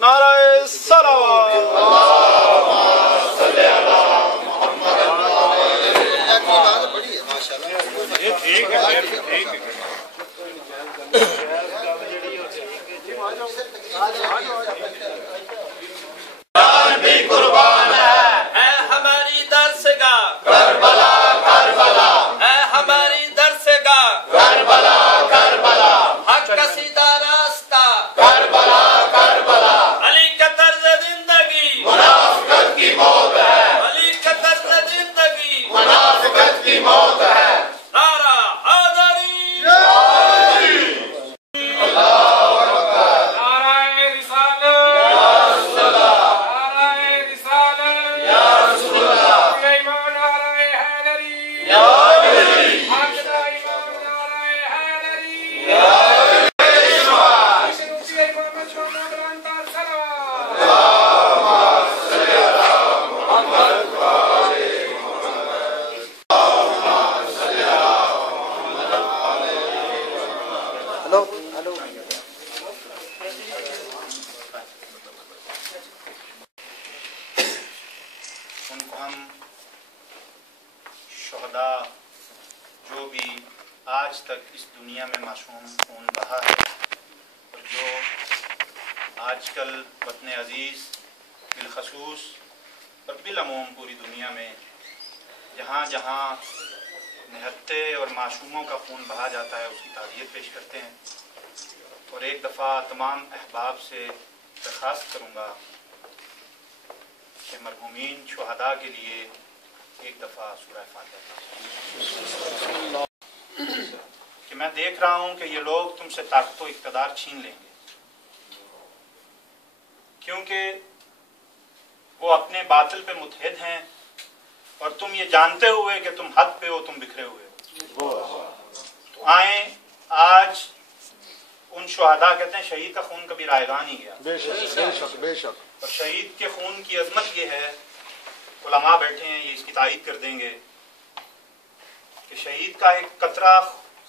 नारे सलावत। उनको हम शुहदा जो भी आज तक इस दुनिया में मासूम खून बहा है और जो आजकल वतन अज़ीज़ बिलखसूस और बिलअमूम पूरी दुनिया में जहाँ जहाँ निहत्ते और मासूमों का खून बहा जाता है उसकी ताज़ियत पेश करते हैं। और एक दफ़ा तमाम अहबाब से दरख्वास्त करूँगा कि मरहूमीन शुहदा के लिए एक दफ़ा सूरह फातिहा कि मैं देख रहा हूँ कि ये लोग तुमसे ताकत व इक़्तिदार छीन लेंगे, क्योंकि वो अपने बातिल पे मुतहद हैं और तुम ये जानते हुए कि तुम हद पे हो, तुम बिखरे हुए हो। तो आए आज उन शुहदा कहते हैं शहीद का खून कभी रायगान ही गया। बेशक बेशक बेशक। और शहीद के खून की अजमत ये है, उलमा बैठे हैं ये इसकी तायीद कर देंगे कि शहीद का एक कतरा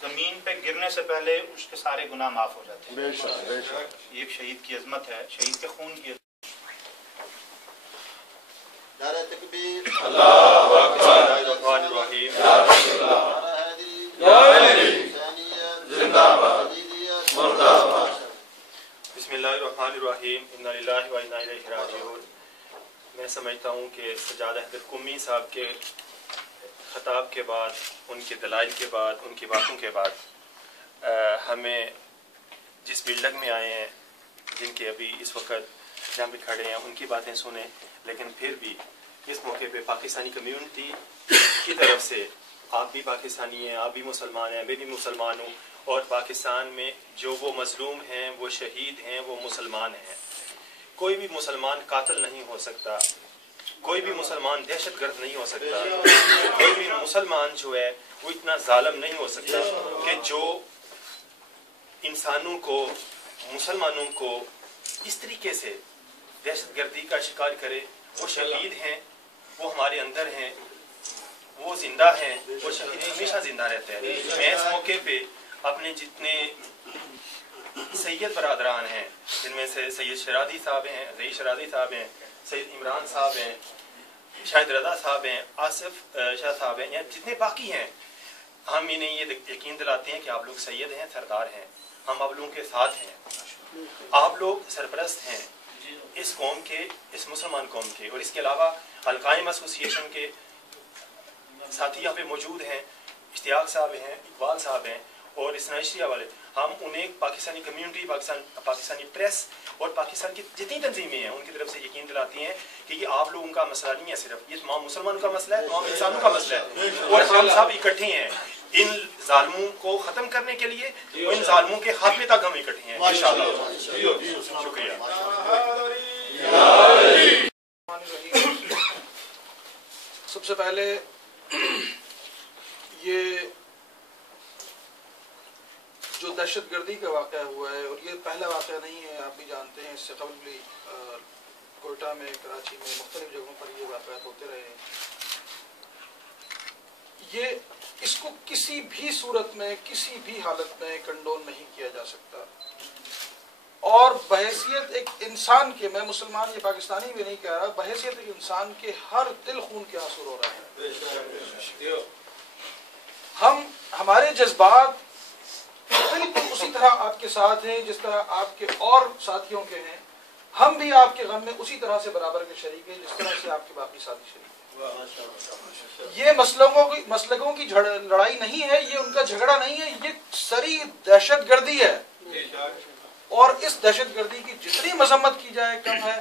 जमीन पे गिरने से पहले उसके सारे गुनाह माफ हो जाते हैं। बेशक बेशक। ये एक शहीद की अजमत है, शहीद के खून की। नारे तकबीर, अल्लाहु अकबर, जिंदाबाद, मुर्दाबाद। बिस्मिल्लाहिर्रहमानिर्रहीम, इन्ना लिल्लाहि व इन्ना इलैहि राजिऊन। मैं समझता हूँ कि सज्जाद अहमद कुम्मी साहब के खताब के बाद, उनके दलाइल के बाद, उनकी बातों के बाद हमें जिस बिल्डक में आए हैं, जिनके अभी इस वक्त जहाँ पे खड़े हैं उनकी बातें सुने, लेकिन फिर भी इस मौके पे पाकिस्तानी कम्यूनिटी की तरफ से, आप भी पाकिस्तानी हैं, आप भी मुसलमान हैं, मैं भी मुसलमान हूँ, और पाकिस्तान में जो वो मजलूम हैं, वो शहीद हैं, वो मुसलमान हैं। कोई भी मुसलमान कातिल नहीं हो सकता, कोई भी मुसलमान दहशतगर्द नहीं हो सकता, कोई भी मुसलमान जो है वो इतना जालिम नहीं हो सकता कि जो इंसानों को, मुसलमानों को इस तरीके से दहशतगर्दी का शिकार करे। वो शहीद हैं, वो हमारे अंदर हैं, वो जिंदा हैं, वो शहीद हमेशा जिंदा रहते हैं। मैं इस मौके पे अपने जितने सैयद बरादरान हैं, जिनमें से सैयद शरादी साहब हैं, रईस शरादी साहब हैं, सैयद इमरान साहब हैं, शाहिद रजा साहब हैं, आसिफ शाह साहब हैं, या जितने बाकी हैं, हम इन्हें ये यकीन दिलाते हैं कि आप लोग सैयद हैं, सरदार हैं, हम आप लोगों के साथ हैं। आप लोग सरपरस्त हैं इस कौम के, इस मुसलमान कौम के। और इसके अलावा अल-कायम एसोसिएशन के साथी यहाँ पे मौजूद हैं, इश्तियाक साहब हैं, इकबाल साहब हैं, और इसनाइशिया वाले। हम उन्हें पाकिस्तानी कम्यूनिटी, पाकिस्तानी प्रेस और पाकिस्तान की जितनी तंजीमें हैं उनकी तरफ से यकीन दिलाती हैं कि ये आप लोगों का मसला नहीं है, सिर्फ ये तमाम मुसलमानों का मसला है, तमाम इंसानों का मसला है। और हम सब इकट्ठे हैं इन जालिमों को ख़त्म करने के लिए, और इन जालिमों के खात्मे तक हम इकट्ठे हैं इंशाअल्लाह। शुक्रिया। सबसे पहले ये जो दहशतगर्दी का वाक़या हुआ है, और ये पहला वाक़या नहीं है, आप भी जानते हैं, इससे कबल भी कोयटा में, कराची में, मुख्तलिफ जगहों पर ये वाक़यात होते रहे हैं। ये اس کو کسی بھی صورت میں کسی بھی حالت میں کنڈول نہیں کیا جا سکتا، اور بحیثیت ایک انسان کے، میں مسلمان یا پاکستانی بھی نہیں کہہ رہا، بحیثیت ایک انسان کے ہر دل خون کے آنسو رو رہا ہے۔ ہمارے جذبات بالکل اسی طرح آپ کے ساتھ ہیں جس طرح آپ کے اور ساتھیوں کے ہیں، ہم بھی آپ کے غم میں اسی طرح سے برابر کے شریک ہیں جس طرح سے آپ کے باقی ساتھی شریک ہیں۔ یہ مسلکوں کی لڑائی نہیں ہے، یہ ان کا جھگڑا نہیں ہے، یہ سری دہشت گردی ہے، اور اس دہشت گردی کی جتنی مذمت کی جائے کم ہے۔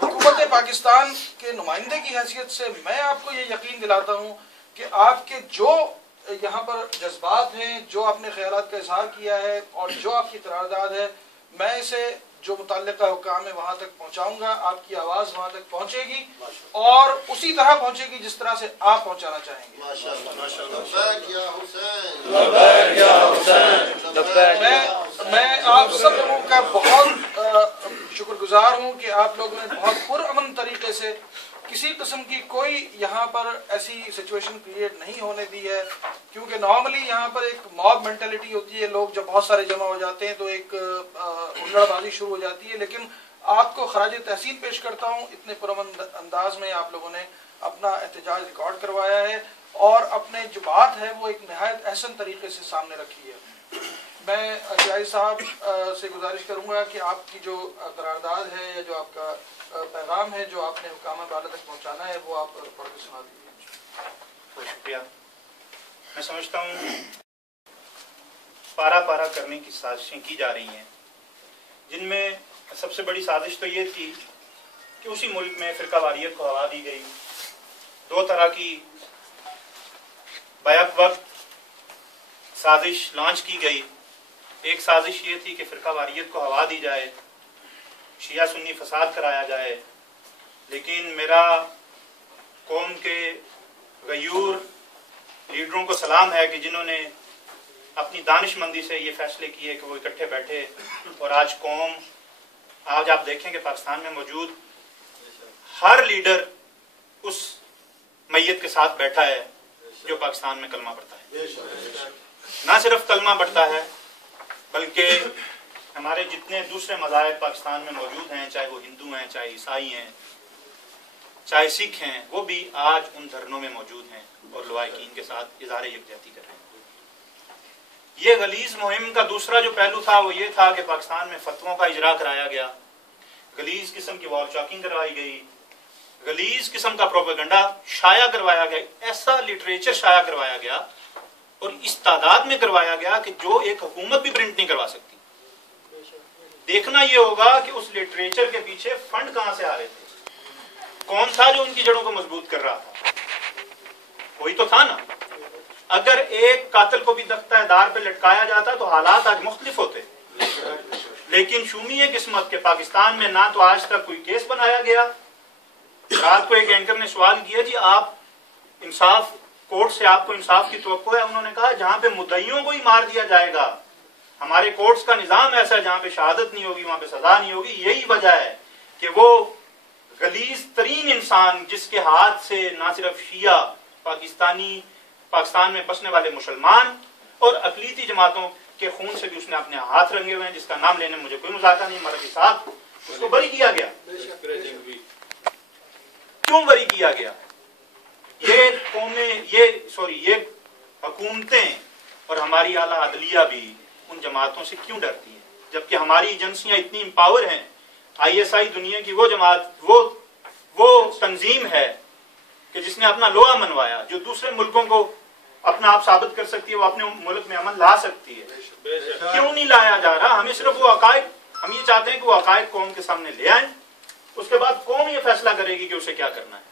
حکومت پاکستان کے نمائندے کی حیثیت سے میں آپ کو یہ یقین دلاتا ہوں کہ آپ کے جو یہاں پر جذبات ہیں، جو آپ نے خیالات کا اظہار کیا ہے اور جو آپ کی قرارداد ہے، میں اسے جو متعلقہ حکام ہے وہاں تک پہنچاؤں گا، آپ کی آواز وہاں تک پہنچے گی اور اسی طرح پہنچے گی جس طرح سے آپ پہنچانا چاہیں گے۔ میں آپ سب لوگوں کا بہت شکر گزار ہوں کہ آپ لوگوں نے بہت پرامن طریقے سے کسی قسم کی کوئی یہاں پر ایسی سچویشن کریٹ نہیں ہونے دی ہے، کیونکہ نارملی یہاں پر ایک موب مینٹلٹی ہوتی ہے، لوگ جب بہت سارے جمع ہو جاتے ہیں تو ایک ہلڑ بازی شروع ہو جاتی ہے، لیکن آپ کو خراج تحسین پیش کرتا ہوں، اتنے پرامن انداز میں آپ لوگوں نے اپنا احتجاج ریکارڈ کروایا ہے اور اپنے جو بات ہے وہ ایک نہایت احسن طریقے سے سامنے رکھی ہے۔ میں جائی صاحب سے گزارش کروں گا کہ آپ کی جو قرارداد ہے یا جو آپ کا پیغام ہے جو آپ نے حکام بالا تک پہنچانا ہے وہ آپ پڑھ کے سنا دیجیے۔ بہت شکریہ۔ میں سمجھتا ہوں پارا پارا کرنے کی سازشیں کی جا رہی ہیں، جن میں سب سے بڑی سازش تو یہ تھی کہ اسی ملک میں فرقہ واریت کو ہوا دی گئی۔ دو طرح کی بیک وقت سازش لانچ کی گئی۔ ایک سازش یہ تھی کہ فرقہ واریت کو ہوا دی جائے، شیعہ سنی فساد کرایا جائے، لیکن میرا قوم کے غیور لیڈروں کو سلام ہے کہ جنہوں نے اپنی دانش مندی سے یہ فیصلے کیے کہ وہ اکٹھے بیٹھے، اور آج آپ دیکھیں کہ پاکستان میں موجود ہر لیڈر اس میت کے ساتھ بیٹھا ہے جو پاکستان میں کلمہ پڑھتا ہے۔ نہ صرف کلمہ پڑھتا ہے بلکہ ہمارے جتنے دوسرے مذاہب پاکستان میں موجود ہیں، چاہے وہ ہندو ہیں، چاہے عیسائی ہیں، چاہے سکھ ہیں، وہ بھی آج ان دھرنوں میں موجود ہیں اور لوائقین کے ساتھ اظہار یکجہتی کر رہے ہیں۔ یہ غلیظ مہم کا دوسرا جو پہلو تھا وہ یہ تھا کہ پاکستان میں فتووں کا اجرا کرایا گیا، غلیظ قسم کی وال چاکنگ کروائی گئی، غلیظ قسم کا پروپیگنڈا شائع کروایا گیا، ایسا لٹریچر شائع کروایا گیا اور اس تعداد میں کروایا گیا کہ جو ایک حکومت بھی پرنٹ نہیں کروا سکتی۔ دیکھنا یہ ہوگا کہ اس لٹریچر کے پیچھے فنڈ کہاں سے آ رہے تھے، کون تھا جو ان کی جڑوں کو مضبوط کر رہا تھا؟ کوئی تو تھا نا۔ اگر ایک قاتل کو بھی تختہ دار پہ لٹکایا جاتا تو حالات آج مختلف ہوتے، لیکن شومی ہے قسمت کہ پاکستان میں نہ تو آج تک کوئی کیس بنایا گیا۔ رات کو ایک اینکر نے سوال کیا، جی آپ انصاف کورٹ سے آپ کو انصاف کی توقع ہے؟ انہوں نے کہا جہاں پہ مدعیوں کو ہی مار دیا جائے گا، ہمارے کورٹس کا نظام ایسا ہے جہاں پہ شہادت نہیں ہوگی وہاں پہ سزا نہیں ہوگی۔ یہی وجہ ہے کہ وہ غلیظ ترین انسان جس کے ہاتھ سے نہ صرف شیعہ پاکستان میں بسنے والے مسلمان اور اقلیتی جماعتوں کے خون سے بھی اس نے اپنے ہاتھ رنگے ہوئے ہیں، جس کا نام لینے میں مجھے کوئی مذاکرہ نہیں، مرضی صاحب، اس کو بری کیا گیا۔ کیوں بری کیا گیا؟ یہ حکومتیں اور ہماری اعلیٰ عدلیہ بھی ان جماعتوں سے کیوں ڈرتی ہیں، جبکہ ہماری ایجنسیاں اتنی امپاور ہیں۔ ISI دنیا کی وہ جماعت، وہ تنظیم ہے کہ جس نے اپنا لوہا منوایا، جو دوسرے ملکوں کو اپنا آپ ثابت کر سکتی ہے، وہ اپنے ملک میں امن لا سکتی ہے۔ کیوں نہیں لایا جا رہا؟ ہمیں صرف وہ عقائد، ہم یہ چاہتے ہیں کہ وہ عقائد قوم کے سامنے لے آئیں، اس کے بعد قوم یہ فیصلہ کرے گی کہ اسے کیا کرنا ہے۔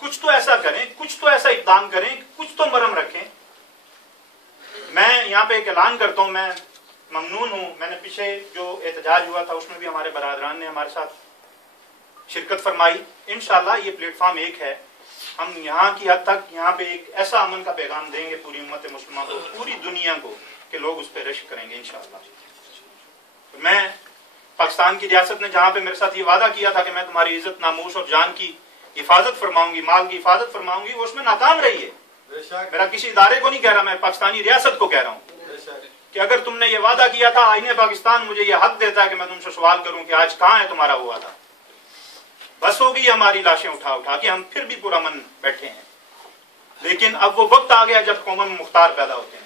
کچھ تو ایسا کریں، کچھ تو ایسا اقدام کریں، کچھ تو مرم رکھیں۔ میں یہاں پہ ایک اعلان کرتا ہوں، میں ممنون ہوں، میں نے پیچھے جو احتجاج ہوا تھا اس میں بھی ہمارے برادران نے ہمارے ساتھ شرکت فرمائی۔ انشاءاللہ یہ پلیٹ فارم ایک ہے، ہم یہاں کی حد تک یہاں پہ ایک ایسا امن کا پیغام دیں گے پوری امت مسلمہ کو، پوری دنیا کو، کہ لوگ اس پہ رشک کریں گے انشاءاللہ۔ میں پاکستان کی ریاست نے جہاں پہ میرے ساتھ یہ وعدہ کیا تھا کہ میں تمہاری عزت، ناموس اور جان کی حفاظت فرماؤں گی، مال کی حفاظت فرماؤں گی، وہ اس میں ناکام رہی ہے۔ मेरा किसी इदारे को नहीं कह रहा, मैं पाकिस्तानी रियासत को कह रहा हूँ कि अगर तुमने ये वादा किया था, आईने पाकिस्तान मुझे ये हक देता है कि मैं तुमसे सवाल करूं कि आज कहाँ है तुम्हारा वो वादा। बस हो गई हमारी लाशें उठा उठा के, हम फिर भी पुरअमन बैठे हैं। लेकिन अब वो वक्त आ गया जब कौम में मुख्तार पैदा होते हैं।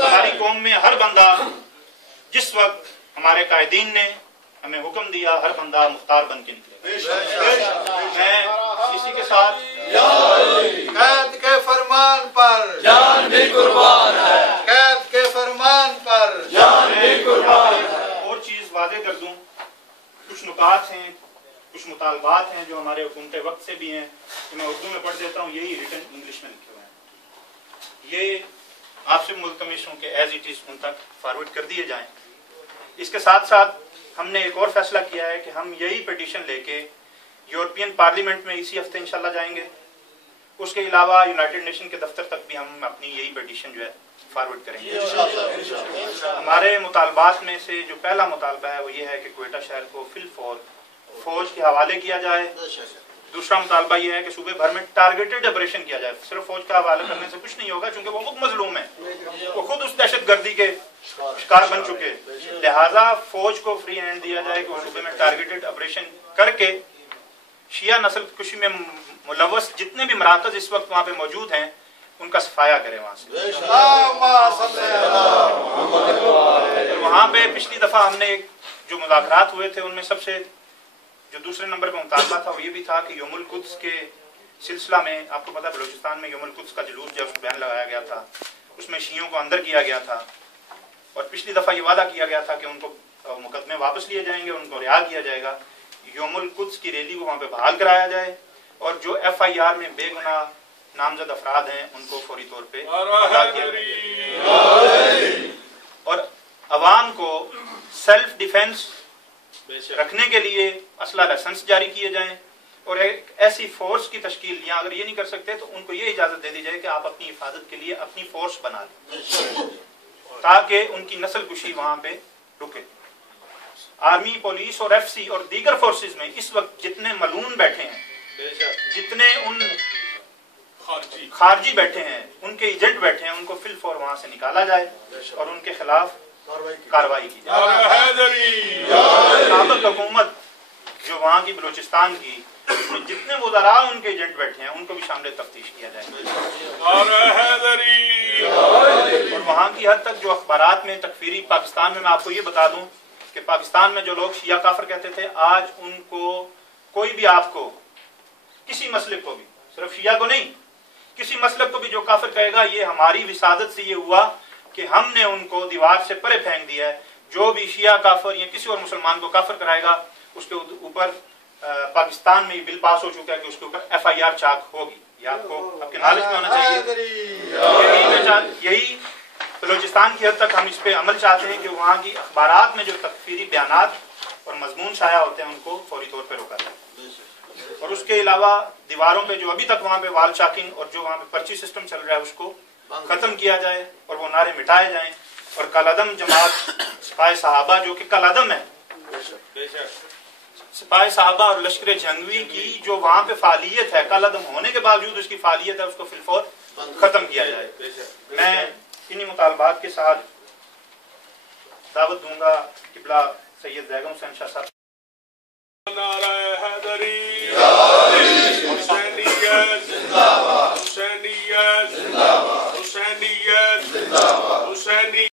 हमारी कौम में हर बंदा, जिस वक्त हमारे कायदीन ने हमें हुक्म दिया, हर बंदा मुख्तार बन के निकले। मैं इसी के साथ कैद के फरमान पर जान भी कुर्बान है, कैद के फरमान पर जान भी कुर्बान है। और चीज वादे कर दूं, कुछ नुकात हैं, कुछ मुतालबात हैं जो हमारे हुकूमत वक्त से भी हैं, कि मैं उर्दू में पढ़ देता हूँ, यही रिटन इंग्लिश में लिखे हुए हैं। ये आपसे मुल्तमिस हूं कि एज इट इज उन तक फॉरवर्ड कर दिए जाएं। इसके साथ साथ हमने एक और फैसला किया है कि हम यही पिटीशन लेके यूरोपियन पार्लियामेंट में इसी हफ्ते इंशाल्लाह जाएंगे। उसके अलावा यूनाइटेड नेशन के दफ्तर तक भी हम अपनी यही पिटीशन जो है फॉरवर्ड करेंगे। हमारे मुतालबात में से जो पहला मुतालबा है वो ये है कि क्वेटा शहर को फिल फौज के हवाले किया जाए। दूसरा मुतालबा ये है कि सूबे भर में टारगेटेड ऑपरेशन किया जाए। सिर्फ फौज का हवाला करने से कुछ नहीं होगा, क्योंकि वो खुद मजलूम है, वो खुद उस दहशत गर्दी के शिकार बन चुके। लिहाजा फौज को फ्री हैंड दिया जाए कि वो सूबे में टारगेटेड ऑपरेशन करके शिया नस्ल कुशी में मुलव्वस जितने भी मराकज इस वक्त वहाँ पे मौजूद हैं उनका सफाया करें वहाँ से। वहाँ पे पिछली दफा हमने जो मुज़ाकरात हुए थे उनमें सबसे जो दूसरे नंबर पे मुतालबा था वो ये भी था कि यौमुल कुद्स के सिलसिला में, आपको पता है बलूचिस्तान में यौमुल कुद्स का जुलूस जब बैन लगाया गया था उसमें शियों को अंदर किया गया था, और पिछली दफा ये वादा किया गया था कि उनको मुकदमे वापस लिए जाएंगे, उनको रिहा किया जाएगा। यौमुल कुद्स की रैली को वहाँ पे बहाल कराया जाए, और जो FIR में बेगुनाह नामजद अफराद हैं उनको फौरी तौर पे और अवाम को सेल्फ डिफेंस रखने के लिए असला लाइसेंस जारी किए जाएं, और एक ऐसी फोर्स की तश्कील, या अगर ये नहीं कर सकते तो उनको ये इजाजत दे दी जाए कि आप अपनी हिफाजत के लिए अपनी फोर्स बना लें ताकि उनकी नस्ल कुशी वहां पे रुके। आर्मी, पुलिस और FC और दीगर फोर्सेस में इस वक्त जितने मलून बैठे हैं, जितने उन खारजी बैठे हैं, उनके एजेंट बैठे हैं, उनको फिल फौर वहां से निकाला जाए और उनके खिलाफ कार्रवाई की जाए। साबिक हुकूमत जो वहाँ की बलूचिस्तान की, उसमें जितने वज़रा उनके एजेंट बैठे हैं उनको भी शामिल तफ्तीश किया जाए। और वहाँ की हद तक जो अखबारात में तकफीरी, पाकिस्तान में मैं आपको ये बता दूं कि पाकिस्तान में जो लोग शिया काफिर कहते थे, आज उनको कोई भी आपको किसी मसलक को भी, सिर्फ शिया को नहीं, किसी मसलक को भी जो काफिर कहेगा, ये हमारी विसादत से ये हुआ कि हमने उनको दीवार से परे फेंक दिया है। जो भी शिया काफिर या किसी और मुसलमान को काफिर कराएगा उसके ऊपर पाकिस्तान में ये बिल पास हो चुका है कि उसके ऊपर FIR चाक होगी। ये आपको आपके नॉलेज में होना चाहिए। यही बलूचिस्तान की हद तक हम इस पे अमल चाहते हैं कि वहाँ की अखबारात में जो तकफीरी बयानात और मजमून शाया होते हैं उनको फौरी तौर पर रोका जाए। और उसके अलावा दीवारों पे जो अभी तक वहाँ पे वाल चाकिंग और जो वहाँ पे पर्ची सिस्टम चल रहा है उसको खत्म किया जाए और वो नारे मिटाए जाएं। और कलअदम जमात सिपाही साहबा जो कि कलअदम है, सिपाही साहबा और लश्कर जंगवी की जो वहाँ पे फालियत है, कलअदम होने के बावजूद उसकी फालियत है, उसको फिलफौर खत्म किया जाए। मैं इन्हीं मुतालबात के साथ दावत दूंगा किबला सैयद बैगम हुसैन शाह साहब